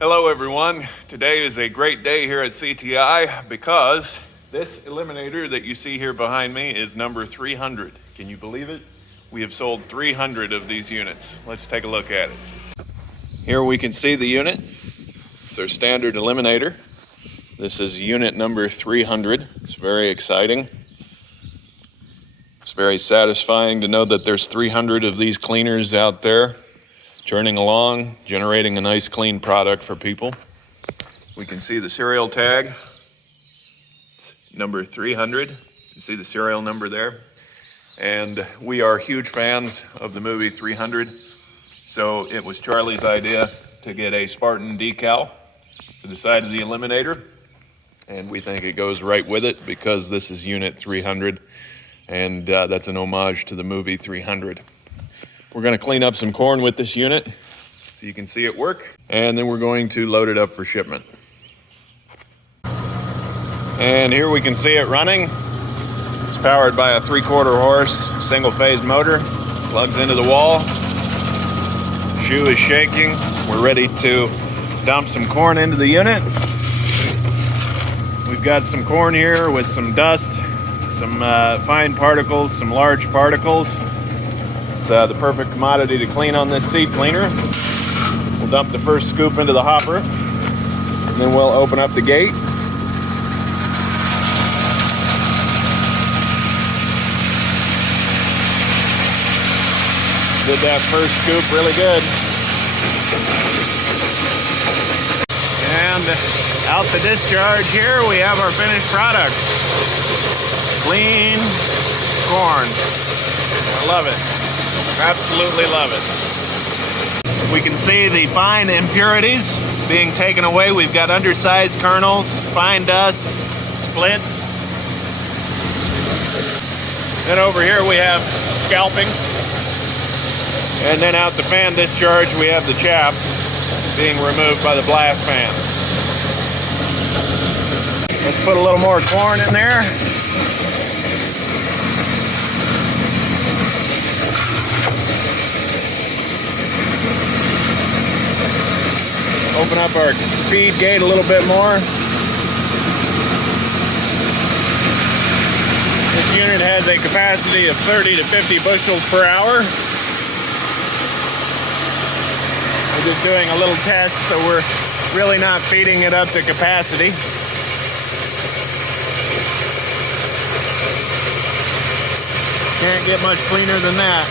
Hello everyone. Today is a great day here at CTI because this Eliminator that you see here behind me is number 300. Can you believe it? We have sold 300 of these units. Let's take a look at it. Here we can see the unit. It's our standard Eliminator. This is unit number 300. It's very exciting. It's very satisfying to know that there's 300 of these cleaners out there churning along, generating a nice clean product for people. We can see the serial tag. It's number 300. You see the serial number there? And we are huge fans of the movie 300. So it was Charlie's idea to get a Spartan decal for the side of the Eliminator. And we think it goes right with it because this is unit 300. And that's an homage to the movie 300. We're going to clean up some corn with this unit so you can see it work. And then we're going to load it up for shipment. And here we can see it running. It's powered by a 3/4 horse single-phase motor. Plugs into the wall. Shoe is shaking. We're ready to dump some corn into the unit. We've got some corn here with some dust, some fine particles, some large particles. It's the perfect commodity to clean on this seed cleaner. We'll dump the first scoop into the hopper, and then we'll open up the gate. Did that first scoop really good. And out the discharge here, we have our finished product. Clean corn. I love it. Absolutely love it. We can see the fine impurities being taken away. We've got undersized kernels, fine dust, splits. Then over here we have scalping. And then out the fan discharge we have the chaff being removed by the blast fan. Let's put a little more corn in there. Open up our feed gate a little bit more. This unit has a capacity of 30 to 50 bushels per hour. We're just doing a little test, so we're really not feeding it up to capacity. Can't get much cleaner than that.